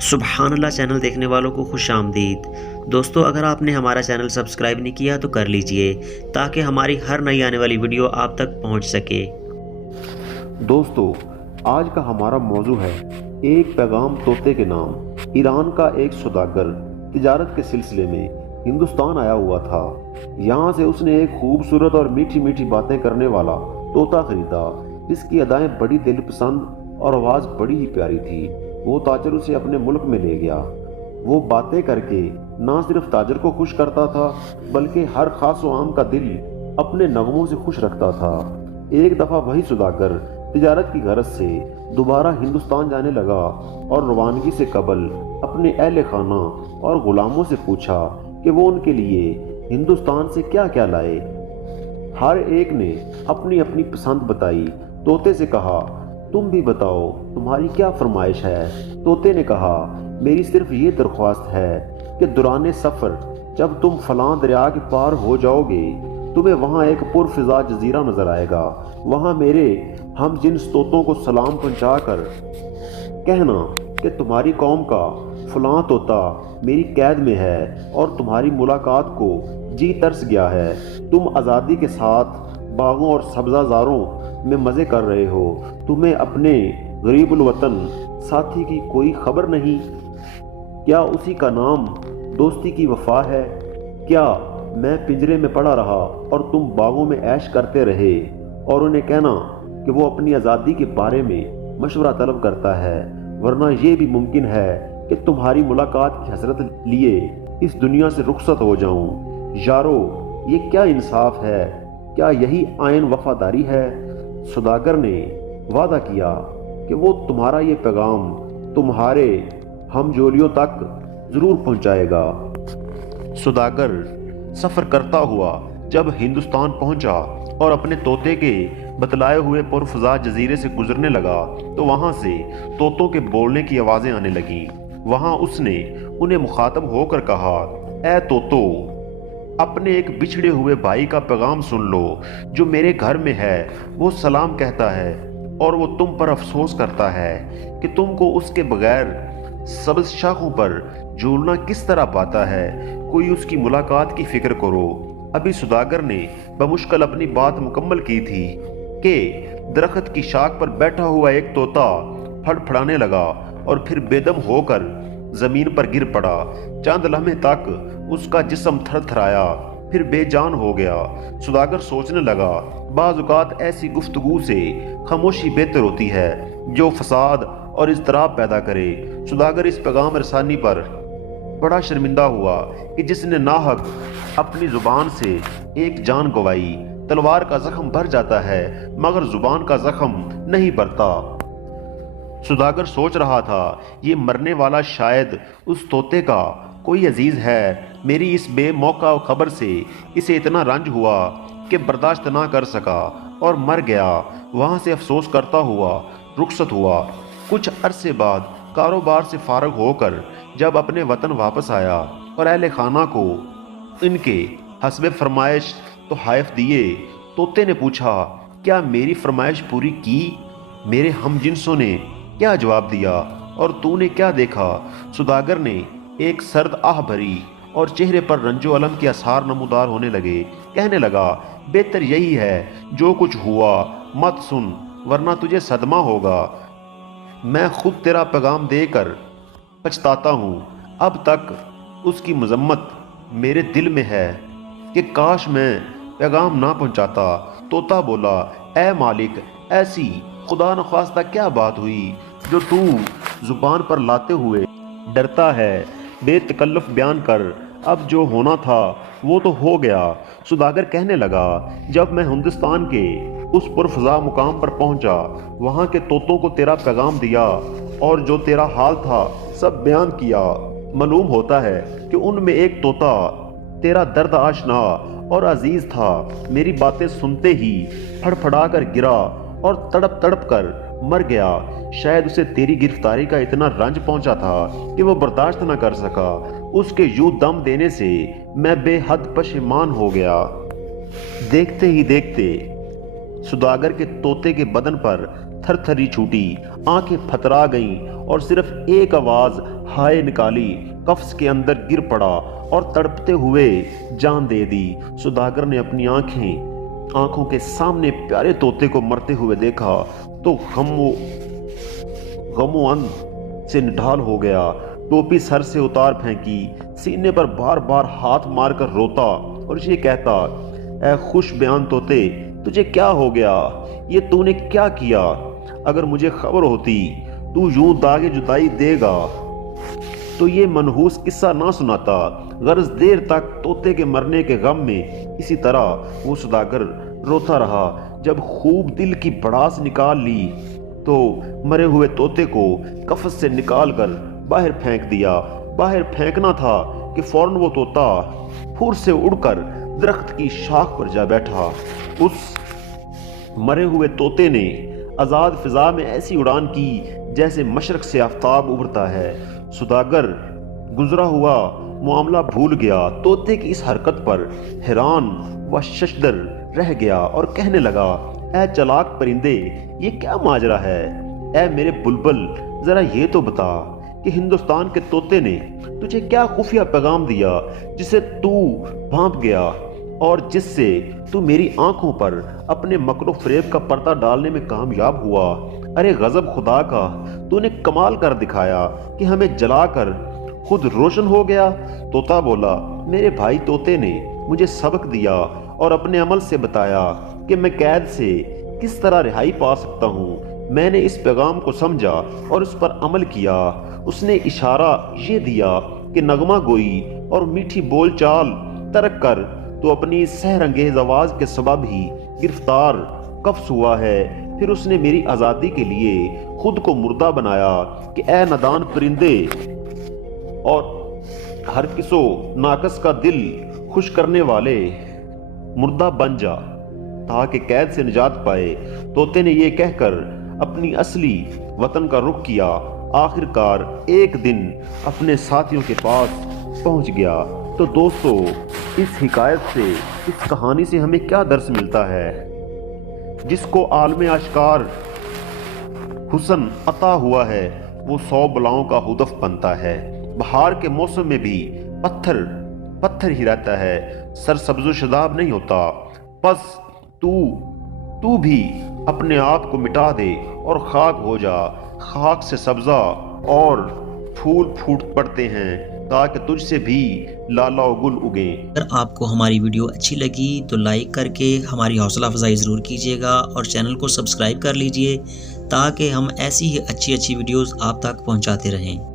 سبحان اللہ چینل دیکھنے والوں کو خوش آمدید۔ دوستو، اگر آپ نے ہمارا چینل سبسکرائب نہیں کیا تو کر لیجئے تاکہ ہماری ہر نئی آنے والی ویڈیو آپ تک پہنچ سکے۔ دوستو، آج کا ہمارا موضوع ہے ایک پیغام طوطے کے نام۔ ایران کا ایک سوداگر تجارت کے سلسلے میں ہندوستان آیا ہوا تھا۔ یہاں سے اس نے ایک خوبصورت اور میٹھی میٹھی باتیں کرنے والا طوطا خریدا، جس کی ادائیں بڑی دل پسند اور آواز بڑی ہی پیاری تھی۔ وہ تاجر اسے اپنے ملک میں لے گیا۔ وہ باتیں کر کے نہ صرف تاجر کو خوش کرتا تھا بلکہ ہر خاص و عام کا دل اپنے نغموں سے خوش رکھتا تھا۔ ایک دفعہ وہی سوداگر تجارت کی غرض سے دوبارہ ہندوستان جانے لگا اور روانگی سے قبل اپنے اہل خانہ اور غلاموں سے پوچھا کہ وہ ان کے لیے ہندوستان سے کیا کیا لائے۔ ہر ایک نے اپنی اپنی پسند بتائی۔ طوطے سے کہا، تم بھی بتاؤ تمہاری کیا فرمائش ہے؟ طوطے نے کہا، میری صرف یہ درخواست ہے کہ دوران سفر جب تم فلاں دریا کے پار ہو جاؤ گے، تمہیں وہاں ایک پرفضا جزیرہ نظر آئے گا۔ وہاں میرے ہم جنس طوطوں کو سلام پہنچا کر کہنا کہ تمہاری قوم کا فلاں طوطا میری قید میں ہے اور تمہاری ملاقات کو جی ترس گیا ہے۔ تم آزادی کے ساتھ باغوں اور سبزہ زاروں میں مزے کر رہے ہو، تمہیں اپنے غریب الوطن ساتھی کی کوئی خبر نہیں؟ کیا اسی کا نام دوستی کی وفا ہے؟ کیا میں پنجرے میں پڑا رہا اور تم باغوں میں عیش کرتے رہے اور انہیں کہنا کہ وہ اپنی آزادی کے بارے میں مشورہ طلب کرتا ہے، ورنہ یہ بھی ممکن ہے کہ تمہاری ملاقات کی حسرت لیے اس دنیا سے رخصت ہو جاؤں۔ یارو، یہ کیا انصاف ہے؟ کیا یہی آئین وفاداری ہے؟ سوداگر نے وعدہ کیا کہ وہ تمہارا یہ پیغام تمہارے ہم جولیوں تک ضرور پہنچائے گا۔ سوداگر سفر کرتا ہوا جب ہندوستان پہنچا اور اپنے طوطے کے بتلائے ہوئے پرفضا جزیرے سے گزرنے لگا تو وہاں سے طوطوں کے بولنے کی آوازیں آنے لگیں۔ وہاں اس نے انہیں مخاطب ہو کر کہا، اے طوطو، اپنے ایک بچھڑے ہوئے بھائی کا پیغام سن لو جو میرے گھر میں ہے۔ وہ سلام کہتا ہے اور وہ تم پر افسوس کرتا ہے کہ تم کو اس کے بغیر سبز شاخوں پر جھولنا کس طرح پاتا ہے۔ کوئی اس کی ملاقات کی فکر کرو۔ ابھی سوداگر نے بمشکل اپنی بات مکمل کی تھی کہ درخت کی شاخ پر بیٹھا ہوا ایک طوطا پھڑ پھڑانے لگا اور پھر بے دم ہو کر زمین پر گر پڑا۔ چند لمحے تک اس کا جسم تھر تھرایا، پھر بے جان ہو گیا۔ سوداگر سوچنے لگا، بعض اوقات ایسی گفتگو سے خاموشی بہتر ہوتی ہے جو فساد اور اضطراب پیدا کرے۔ سوداگر اس پیغام رسانی پر بڑا شرمندہ ہوا کہ جس نے ناحق اپنی زبان سے ایک جان گوائی۔ تلوار کا زخم بھر جاتا ہے مگر زبان کا زخم نہیں بھرتا۔ سوداگر سوچ رہا تھا، یہ مرنے والا شاید اس طوطے کا کوئی عزیز ہے۔ میری اس بے موقع خبر سے اسے اتنا رنج ہوا کہ برداشت نہ کر سکا اور مر گیا۔ وہاں سے افسوس کرتا ہوا رخصت ہوا۔ کچھ عرصے بعد کاروبار سے فارغ ہو کر جب اپنے وطن واپس آیا اور اہل خانہ کو ان کے حسب فرمائش تحائف دیے، طوطے نے پوچھا، کیا میری فرمائش پوری کی؟ میرے ہم جنسوں نے کیا جواب دیا اور تو نے کیا دیکھا؟ سوداگر نے ایک سرد آہ بھری اور چہرے پر رنج و الم کے آثار نمودار ہونے لگے۔ کہنے لگا، بہتر یہی ہے جو کچھ ہوا مت سن ورنہ تجھے صدمہ ہوگا۔ میں خود تیرا پیغام دے کر پچھتاتا ہوں۔ اب تک اس کی مذمت میرے دل میں ہے کہ کاش میں پیغام نہ پہنچاتا۔ طوطا بولا، اے مالک، ایسی خدا نخواستہ کیا بات ہوئی جو تو زبان پر لاتے ہوئے ڈرتا ہے؟ بے تکلف بیان کر، اب جو ہونا تھا وہ تو ہو گیا۔ سوداگر کہنے لگا، جب میں ہندوستان کے اس پرفضا مقام پر پہنچا، وہاں کے طوطوں کو تیرا پیغام دیا اور جو تیرا حال تھا سب بیان کیا۔ معلوم ہوتا ہے کہ ان میں ایک طوطا تیرا درد آشنا اور عزیز تھا۔ میری باتیں سنتے ہی پھڑ پھڑا کر گرا اور تڑپ تڑپ کر مر گیا۔ شاید اسے تیری گرفتاری کا اتنا رنج پہنچا تھا کہ وہ برداشت نہ کر سکا۔ اس کے یوں دم دینے سے میں بے حد پشیمان ہو گیا۔ دیکھتے ہی دیکھتے سوداگر کے طوطے کے بدن پر تھر تھری چھوٹی، آنکھیں پھترا گئیں اور صرف ایک آواز ہائے نکالی، قفس کے اندر گر پڑا اور تڑپتے ہوئے جان دے دی۔ سوداگر نے اپنی آنکھوں کے سامنے پیارے طوطے کو مرتے ہوئے دیکھا تو غم و اند سے نڈھال ہو گیا۔ ٹوپی سر سے اتار پھینکی، سینے پر بار بار ہاتھ مار کر روتا اور یہ کہتا، اے خوش بیان طوطے، تجھے کیا ہو گیا؟ یہ تو نے کیا کیا؟ اگر مجھے خبر ہوتی تو یوں داغ جدائی دے گا تو یہ منحوس قصہ نہ سناتا۔ غرض دیر تک طوطے کے مرنے کے غم میں اسی طرح وہ سوداگر روتا رہا۔ جب خوب دل کی بڑاس نکال لی تو مرے ہوئے طوطے کو قفس سے نکال کر باہر پھینک دیا۔ باہر پھینکنا تھا کہ فوراً وہ طوطا پھر سے اڑ کر درخت کی شاخ پر جا بیٹھا۔ اس مرے ہوئے طوطے نے آزاد فضا میں ایسی اڑان کی جیسے مشرق سے آفتاب ابھرتا ہے۔ سوداگر گزرا ہوا معاملہ بھول گیا، طوطے کی اس حرکت پر حیران و ششدر رہ گیا اور کہنے لگا، اے چلاک پرندے، یہ کیا ماجرا ہے؟ اے میرے بلبل، ذرا یہ تو بتا کہ ہندوستان کے طوطے نے تجھے کیا خفیہ پیغام دیا جسے تو بھانپ گیا اور جس سے تو میری آنکھوں پر اپنے مکر و فریب کا پردہ ڈالنے میں کامیاب ہوا؟ ارے غضب خدا کا، تو نے کمال کر دکھایا کہ ہمیں جلا کر خود روشن ہو گیا۔ طوطا بولا، میرے بھائی طوطے نے مجھے سبق دیا اور اپنے عمل سے بتایا کہ میں قید سے کس طرح رہائی پا سکتا ہوں۔ میں نے اس پیغام کو سمجھا اور اس پر عمل کیا۔ اس نے اشارہ یہ دیا کہ نغمہ گوئی اور میٹھی بول چال ترک کر تو اپنی سحر انگیز آواز کے سبب ہی گرفتار قفس ہوا ہے۔ پھر اس نے میری آزادی کے لیے خود کو مردہ بنایا کہ اے نادان پرندے اور ہر کس و ناقص کا دل خوش کرنے والے، مردہ بن جا تاکہ قید سے نجات پائے۔ طوطے نے یہ کہہ کر اپنی اصلی وطن کا رخ کیا۔ آخر کار ایک دن اپنے ساتھیوں کے پاس پہنچ گیا۔ تو دوستو، اس حکایت سے، اس کہانی سے ہمیں کیا درس ملتا ہے؟ جس کو عالم اشکار حسن عطا ہوا ہے وہ 100 بلاؤں کا ہدف بنتا ہے۔ بہار کے موسم میں بھی پتھر ہی رہتا ہے، سرسبز و شاداب نہیں ہوتا۔ پس تو بھی اپنے آپ کو مٹا دے اور خاک ہو جا۔ خاک سے سبزہ اور پھول پھوٹ پڑتے ہیں تاکہ تجھ سے بھی لالا و گل اگیں۔ اگر آپ کو ہماری ویڈیو اچھی لگی تو لائک کر کے ہماری حوصلہ افزائی ضرور کیجیے گا اور چینل کو سبسکرائب کر لیجئے تاکہ ہم ایسی ہی اچھی ویڈیوز آپ تک پہنچاتے رہیں۔